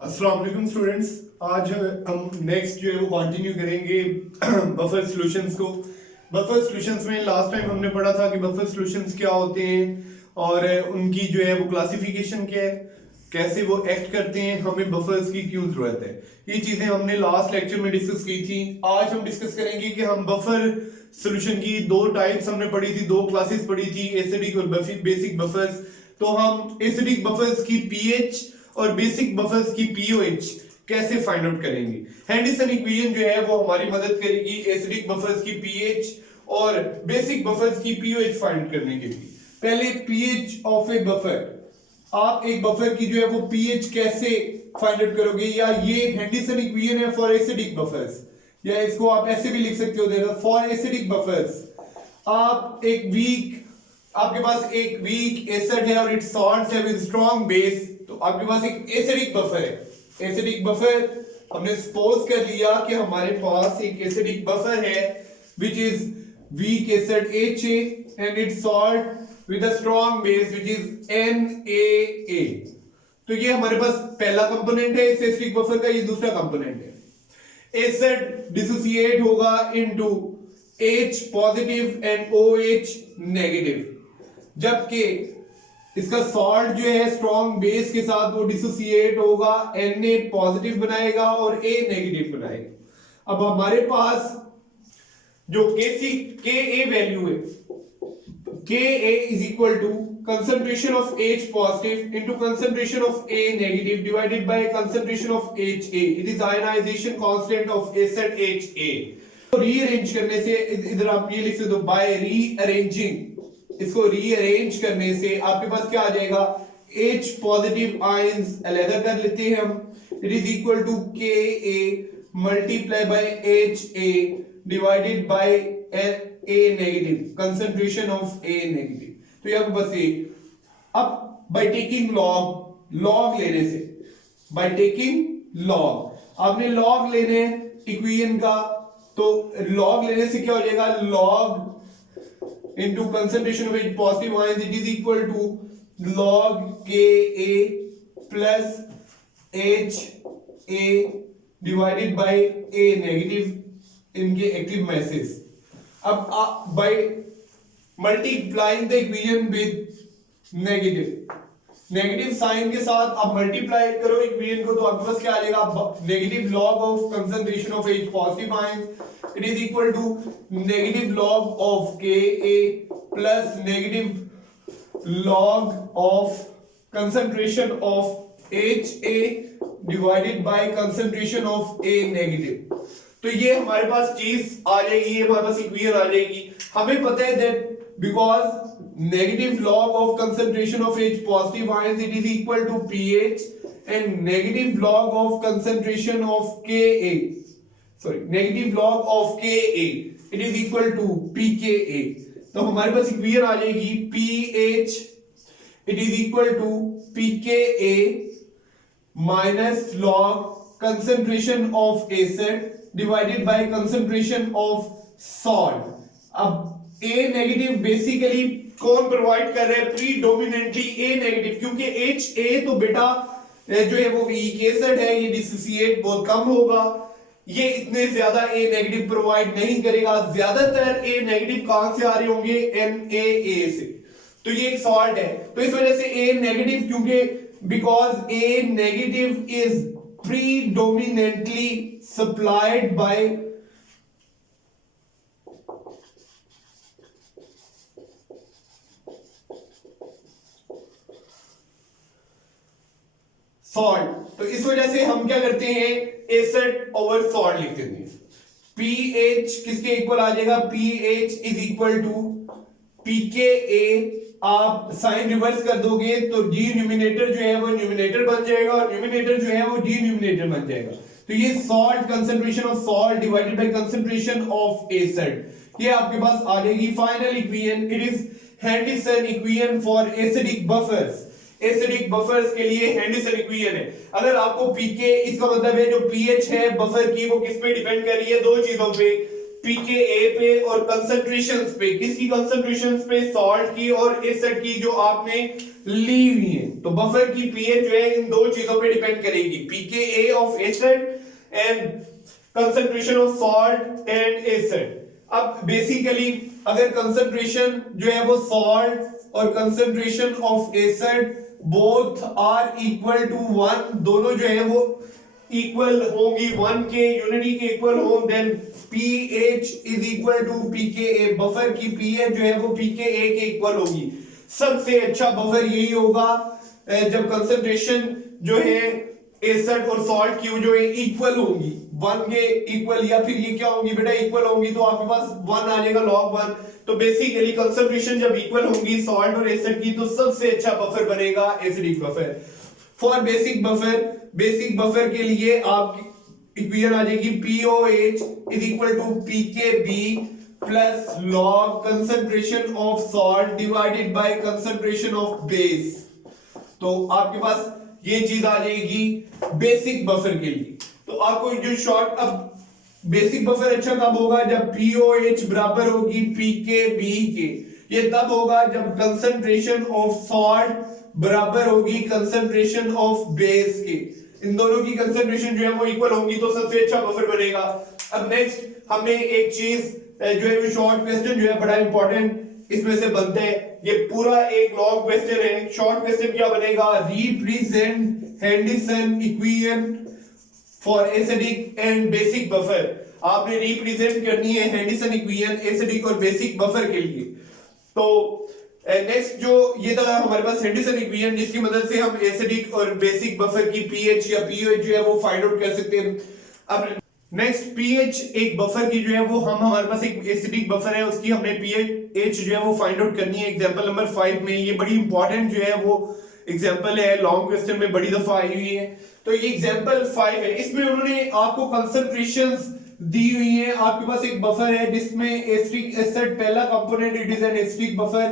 अस्सलाम वालेकुम स्टूडेंट्स। आज हम नेक्स्ट जो है वो कंटिन्यू करेंगे बफर सॉल्यूशंस को। बफर सॉल्यूशंस में लास्ट टाइम हमने पढ़ा था कि बफर सॉल्यूशंस क्या होते हैं और उनकी जो है वो क्लासिफिकेशन क्या है, कैसे वो एक्ट करते हैं, हमें बफर्स की क्यों जरूरत है। ये चीजें हमने लास्ट लेक्चर में डिस्कस की थी। आज हम डिस्कस करेंगे कि हम बफर सॉल्यूशन की दो टाइप्स हमने पढ़ी थी, दो क्लासेस पढ़ी थी, एसिडिक और बेसिक बफर्स। तो हम एसिडिक बफर्स की पीएच और बेसिक बफर्स की पीओएच कैसे फाइंड आउट करेंगे। हेंडरसन इक्वेशन जो है वो हमारी मदद करेगी एसिडिक बफर्स की पीएच और बेसिक बफर्स की पीओएच फाइंड करने के लिए। पहले पीएच ऑफ ए बफर, आप एक बफर की जो है वो पीएच कैसे फाइंड आउट करोगे, या ये हेंडरसन इक्वेशन है फॉर एसिडिक बफर्स, या इसको आप ऐसे भी लिख सकते हो फॉर एसिडिक बफर्स। आपके पास एक वीक एसिड है और इट सॉल्ट्स है विद स्ट्रांग बेस, तो आपके पास एक एसिडिक बफर है। एसिडिक बफर हमने सपोज कर लिया कि हमारे पास एक एसिडिक बफर है which is weak acid HA and its salt with a strong base which is NaA। तो ये हमारे पास पहला कंपोनेंट है इस एसिडिक बफर का, ये दूसरा कंपोनेंट है। एसिड डिसोसिएट होगा into H positive and OH negative, जबकि इसका सॉल्ट जो है स्ट्रॉन्ग बेस के साथ वो डिसोसिएट होगा, Na पॉजिटिव बनाएगा और A नेगेटिव बनाएगा। अब हमारे पास जो Ka वैल्यू है, Ka is equal to concentration of H positive into concentration of A negative divided by concentration of HA. It is ionization constant of acid HA। तो rearrange करने से इधर आप ये लिख सकते हो बाय रीअरेंजिंग, इसको रीअरेंज करने से आपके पास क्या आ जाएगा, H पॉजिटिव आयंस अलग कर लेते हैं हम, it is equal to Ka multiply by HA divided by A negative, concentration of A negative. तो ये आपके पास एक, अब बाय टेकिंग लॉग लेने से, बाय टेकिंग लॉग आपने लॉग लेने इक्वेशन का, तो लॉग लेने से क्या हो जाएगा, log into concentration of H positive ions, it is equal to log Ka plus HA divided by A negative इनके एक्टिव मैसेज। अब by multiplying the equation with negative sign के साथ आप मल्टीप्लाई करो इक्वेशन को, तो आपके पास क्या आ जाएगा, negative log of concentration of H positive ions it is equal to negative log of Ka plus negative log of concentration of HA divided by concentration of A negative। तो ये हमारे पास चीज आ जाएगी, ये हमारे पास इक्वेशन आ जाएगी। हमें पता है that because negative log of concentration of H positive ions it is equal to pH and negative log of concentration of negative log of Ka it is equal to pKa। तो हमारे पास equation आ जाएगी pH it is equal to pKa minus log concentration of acid divided by concentration of salt। अब A negative basically कौन provide कर रहा है, predominantly A negative, क्योंकि HA तो बेटा जो है वो वीक एसिड है, ये डिसोसिएट बहुत कम होगा, ये इतने ज्यादा A नेगेटिव प्रोवाइड नहीं करेगा। ज्यादातर A नेगेटिव कहां से आ रहे होंगे, NaA से, तो ये एक सॉल्ट है, तो इस वजह से A नेगेटिव, क्योंकि because A negative is predominantly supplied by salt, तो इस वजह से हम क्या करते हैं, एसिड ओवर सॉल्ट लिख देते हैं। pH किसके इक्वल आ जाएगा, pH is equal to pKa। आप साइन रिवर्स कर दोगे तो डिनोमिनेटर जो है वो न्यूमिनेटर बन जाएगा और न्यूमिनेटर जो है वो डिनोमिनेटर बन जाएगा। तो ये salt, concentration of salt divided by concentration of acid, ये आपके पास आ जाएगी final equation. It is Henderson equation for acidic buffers. Acidic buffers के लिए हेंडरसन इक्वेशन है। अगर आपको पीके, इसका मतलब है जो पीएच है बफर की वो किस पे डिपेंड कर रही है, दो चीजों पे, pKa पे और कंसंट्रेशंस पे, किसकी कंसंट्रेशंस पे, सॉल्ट की और एसिड की जो आपने ली हुई है। तो बफर की पीएच जो है इन दो चीजों पे डिपेंड करेगी, pKa of acid and concentration of salt and acid. अब बेसिकली अगर कंसंट्रेशन जो है वो सॉल्ट और concentration of acid both are equal to 1, दोनों जो है वो इक्वल होंगी, 1 के यूनिटी के इक्वल हो, then pH is equal to pKa, buffer की pH जो है वो pKa के इक्वल होगी। सबसे अच्छा बफर यही होगा जब कंसंट्रेशन जो है एसिड और सॉल्ट की जो है इक्वल होंगी, 1 के इक्वल, या फिर ये क्या होंगी बेटा, इक्वल होंगी तो आपके पास 1 आ जाएगा log 1। तो बेसिकली कंसंट्रेशन जब इक्वल होंगी सॉल्ट और एसिड की तो सबसे अच्छा बफर बनेगा acidic buffer. For basic buffer के लिए आपकी इक्वेशन आ जाएगी POH is equal to PKB plus log concentration of salt divided by concentration of base. तो आपके पास ये चीज आ जाएगी बेसिक बफर के लिए। तो आपको जो शॉर्ट, अब बेसिक बफर अच्छा कब होगा, जब POH बराबर होगी PKB के। ये तब होगा जब कंसंट्रेशन ऑफ सॉल्ट बराबर होगी कंसंट्रेशन ऑफ बेस के। इन दोनों की कंसंट्रेशन जो है वो इक्वल होंगी तो सबसे अच्छा बफर बनेगा। अब नेक्स्ट हमने एक चीज जो है शॉर्ट क्वेश्चन जो है बड़ा इंपॉर्टेंट इसमें से बनते हैं, ये पूरा एक लॉन्ग क्वेश्चन है। शॉर्ट क्वेश्चन क्या बनेगा, represent Henderson equation for acidic and basic buffer. आपने रिप्रेजेंट करनी है हेंडरसन इक्वेशन एसिडिक और बेसिक बफर के लिए। तो नेक्स्ट जो ये था हमारे पास हेंडरसन इक्वेशन, जिसकी मदद से हम एसिडिक और बेसिक बफर की पीएच या पीओएच जो है वो फाइंड आउट कर सकते हैं। अब नेक्स्ट पीएच एक बफर की जो है वो हमारे पास एक एसिडिक बफर है, उसकी हमने पीएच जो है वो फाइंड आउट करनी है। एग्जांपल नंबर 5 में ये बड़ी इंपॉर्टेंट जो है वो एग्जांपल है, लॉन्ग क्वेश्चन में बड़ी दफा आई हुई है। तो ये एग्जांपल 5 है, इसमें उन्होंने आपको कंसंट्रेशंस दी हुई है। आपके पास एक बफर है जिसमें एसिटिक एसिड पहला component, it is an acidic buffer.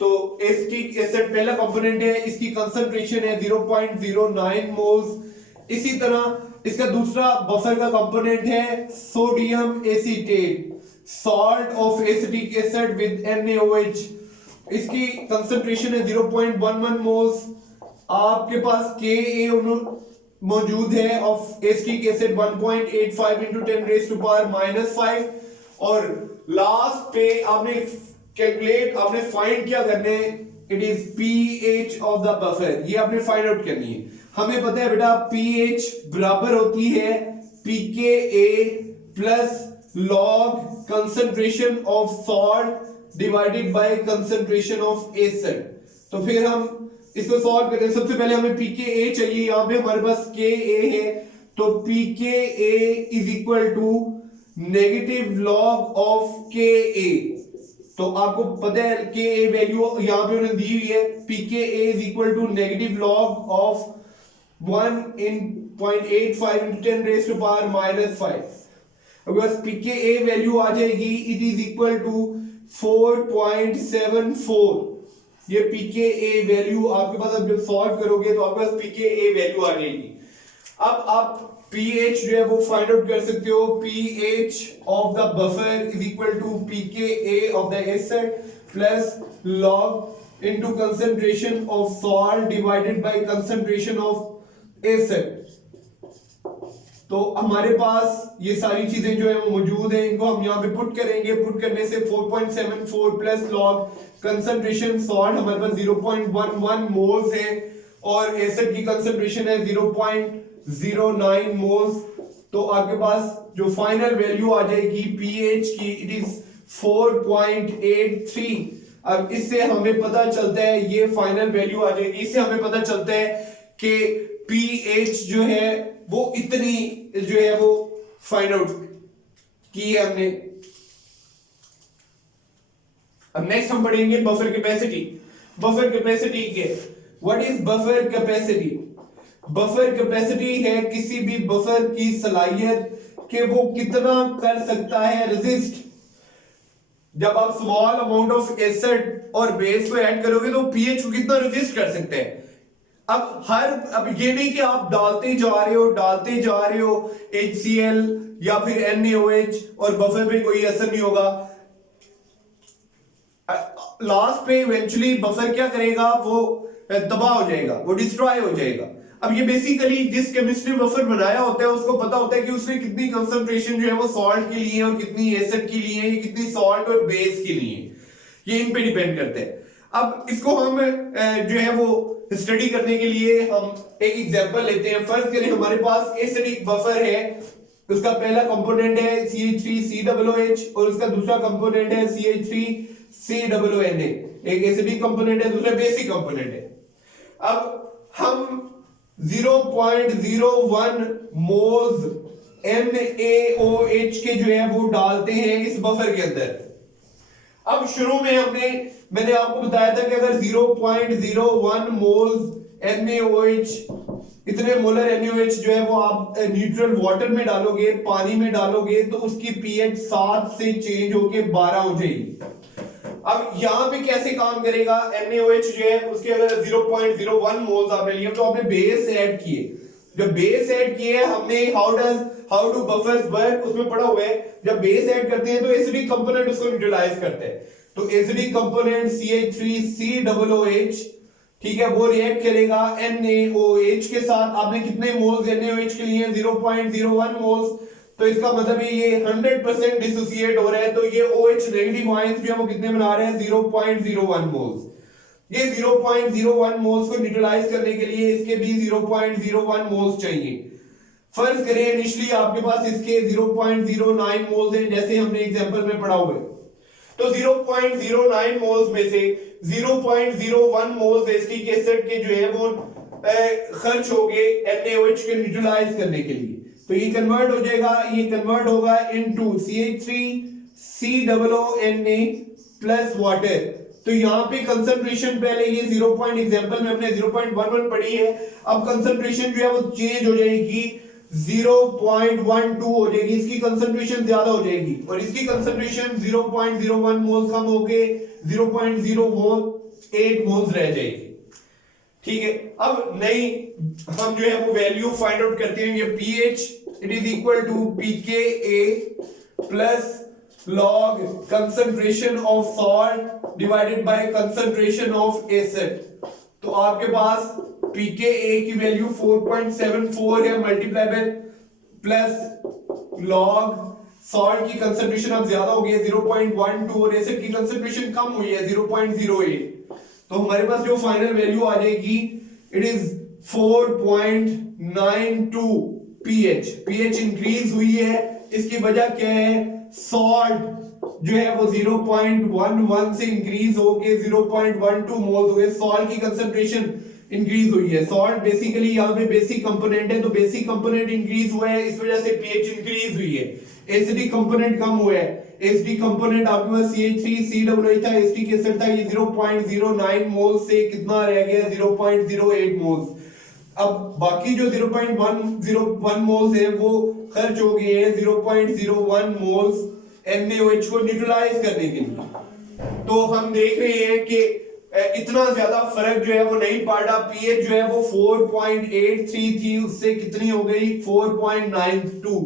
तो एसिटिक एसिड पहला कंपोनेंट है, इसकी कंसंट्रेशन है 0.09 मोल्स। इसी तरह इसका दूसरा बफर का कंपोनेंट है sodium acetate, salt of acetic acid with NaOH। इसकी कंसंट्रेशन है 0.11 मोल्स। आपके पास Ka मौजूद है of acetic acid 1.85 into 10 raised to power -5। और लास्ट पे आपने कैलकुलेट, आपने फाइंड क्या करने, it is pH of the buffer, ये आपने फाइंड आउट करनी है। हमें पता है बेटा pH बराबर होती है pKa plus log concentration of salt divided by concentration of acid. तो फिर हम इसको सॉल्व करते हैं। सबसे पहले हमें pKa चाहिए, यहां पे हमारे पास Ka है, तो pKa is equal to negative log of Ka। तो आपको पता है Ka वैल्यू यहां पे उन्होंने दी हुई है, pKa is equal to negative log of 1.85 into 10 raised to power -5। अगर pKa वैल्यू आ जाएगी, इट इज इक्वल टू 4.74। ये pKa वैल्यू आपके पास, अब जब सॉल्व करोगे तो आपके पास pKa वैल्यू आ जाएगी। अब आप pH जो है वो फाइंड आउट कर सकते हो, pH of the buffer is equal to pKa of the acid plus log into concentration of salt divided by concentration of acid. तो हमारे पास ये सारी चीजें जो है वो मौजूद हैं, इनको हम यहाँ पे पुट करेंगे। पुट करने से 4.74 प्लस लॉग कंसंट्रेशन सॉल्ट हमारे पास 0.11 मोल्स है और एसिड की कंसंट्रेशन है 0.09 मोल्स। तो आपके पास जो फाइनल वैल्यू आ जाएगी pH की, इट इज 4.83। अब इससे हमें पता चलता है, ये फाइनल वैल्यू आ जाएगी, इससे हमें पता चलता है कि pH जो है वो इतनी जो है वो फाइंड आउट की है हमने। अब नेक्स्ट हम पढ़ेंगे बफर कैपेसिटी। बफर कैपेसिटी के what is buffer capacity? Buffer capacity है किसी भी बफर की सलाहियत कि वो कितना कर सकता है रेजिस्ट। जब आप स्मॉल अमाउंट ऑफ एसिड और बेस को ऐड करोगे तो pH को कितना रेजिस्ट कर सकते हैं। अब ये नहीं कि आप डालते जा रहे हो HCl या फिर NaOH और बफर पे कोई असर नहीं होगा। लास्ट पे इवेंचुअली बफर क्या करेगा, वो तबाह हो जाएगा, वो डिस्ट्रॉय हो जाएगा। अब ये बेसिकली जिस केमिस्ट्री बफर बनाया होता है उसको पता होता है कि उसमें कितनी कंसंट्रेशन जो है वो सॉल्ट के लिए और कितनी एसिड के लिए, कितनी सॉल्ट और बेस के लिए, ये इन पे डिपेंड करते हैं। अब इसको हम जो है वो स्टडी करने के लिए हम एक एग्जांपल लेते हैं। फर्ज करें हमारे पास एसिडिक बफर है, उसका पहला कंपोनेंट है CH3COOH और उसका दूसरा कंपोनेंट है CH3COONA। एक एसिडिक कंपोनेंट है, दूसरा बेसिक कंपोनेंट है। अब हम 0.01 मोल्स NaOH के जो है वो डालते हैं इस बफर के अंदर। अब शुरू में मैंने आपको बताया था कि अगर 0.01 मोल्स NaOH, इतने मोलर NaOH जो है वो आप न्यूट्रल वाटर में डालोगे, पानी में डालोगे, तो उसकी pH 7 से चेंज होके 12 हो जाएगी। अब यहां पे कैसे काम करेगा NaOH जो है, उसके अगर 0.01 मोल्स आपने लिए तो आपने बेस ऐड किए। जब बेस ऐड किए हमने हाउ डू बफर्स वर्क उसमें पढ़ा हुआ है। जब बेस ऐड करते हैं तो एसिडिक कंपोनेंट उसको न्यूट्रलाइज करते हैं, तो एसिडिक कंपोनेंट CH3COOH, ठीक है, वो रिएक्ट करेगा NaOH के साथ। आपने कितने मोल्स NaOH के लिए 0.01 मोल्स, तो इसका मतलब ये 100% डिसोसिएट हो रहा है, तो ये OH नेगेटिव आयंस भी हम कितने बना रहे हैं 0.01 मोल्स। ये 0.01 मोल्स को न्यूट्रलाइज करने के लिए इसके भी 0.01 मोल्स चाहिए। फर्ज करें इनिशियली आपके पास इसके 0.09 मोल्स हैं, जैसे हमने एग्जांपल में पढ़ा हुआ है, तो 0.09 मोल्स में से 0.01 मोल्स एसिटिक एसिड के जो है वो खर्च हो गए NaOH के न्यूट्रलाइज करने के लिए। तो ये कन्वर्ट हो जाएगा, ये कन्वर्ट होगा इनटू CH3COONA प्लस वाटर। तो यहाँ पे कंसंट्रेशन पहले ये 0 पॉइंट एग्जांपल में हमने 0.11 पढ़ी है, अब कंसंट्रेशन जो है वो चेंज हो जाएगी 0.12 हो जाएगी, इसकी कंसंट्रेशन ज्यादा हो जाएगी और इसकी कंसंट्रेशन 0.01 मोल्स कम होके 0.08 मोल्स रह जाएगी। ठीक है, अब नई हम जो है वो वैल्यू फाइंड आउट करते हैं। ये pH it is equal to pKa plus log concentration of salt divided by concentration of acid। तो आपके पास pKa की वैल्यू 4.74 है, multiply by plus log salt की कंसंट्रेशन अब ज्यादा हो गई है 0.12 और एसिड की कंसंट्रेशन कम हुई है 0.08। तो हमारे पास जो फाइनल वैल्यू आ जाएगी इट इज 4.92 pH इंक्रीज हुई है। इसकी वजह क्या है, सॉल्ट जो है वो 0.11 से इंक्रीज होके 0.12 मोल्स हो गए, सॉल्ट की कंसंट्रेशन इंक्रीज हुई है। सॉल्ट बेसिकली यहाँ पे बेसिक कंपोनेंट है, तो बेसिक कंपोनेंट इंक्रीज हुआ है, इस वजह से pH इंक्रीज हुई है। एसिडिक कंपोनेंट कम हुआ है, एसिडिक कंपोनेंट आपके पास CH3COOH था, एसिटिक एसिड था, ये 0.09 मोल्स से कितना रह गया 0.08 मोल्स। अब बाकी जो 0.101 मोल्स है वो खर्च हो गए हैं 0.01 मोल्स NaOH को न्यूट्रलाइज करने के लिए। तो हम देख रहे हैं कि इतना ज्यादा फर्क जो है वो नहीं पड़ा। pH जो है वो 4.83 थी, उससे कितनी हो गई 4.92,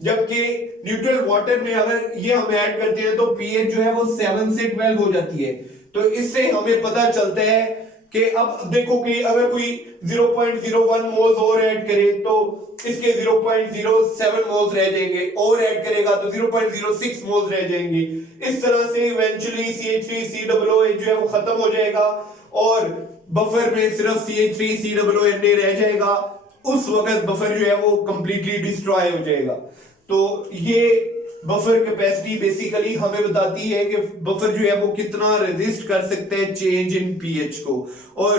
जबकि न्यूट्रल वाटर में अगर ये हम ऐड करते हैं तो pH जो है वो 7 से 12 हो जाती है। तो इससे हमें पता चलता है कि अब देखो कि अगर कोई 0.01 मोल्स और ऐड करे तो इसके 0.07 मोल्स रह जाएंगे, और ऐड करेगा तो 0.06 मोल्स रह जाएंगे। इस तरह से इवेंचुअली CH3COOH जो है वो खत्म हो जाएगा और बफर में सिर्फ CH3COONA रह जाएगा। उस वक्त बफर जो है वो कंप्लीटली डिस्ट्रॉय हो जाएगा। तो ये बफर कैपेसिटी बेसिकली हमें बताती है कि बफर जो है वो कितना रेजिस्ट कर सकते हैं चेंज इन pH को, और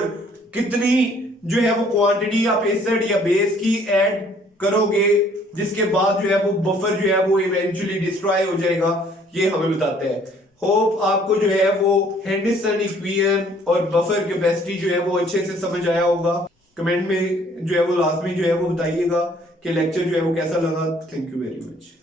कितनी जो है वो क्वांटिटी आप एसिड या बेस की ऐड करोगे जिसके बाद जो है वो बफर जो है वो इवेंचुअली डिस्ट्रॉय हो जाएगा, ये हमें बताते हैं। होप आपको जो है वो हेंडरसन इक्वेशन और बफर कैपेसिटी जो है वो अच्छे से समझ आया होगा। कमेंट में जो है वो लास्ट में जो है वो बताइएगा कि लेक्चर जो है वो कैसा लगा। Thank you very much.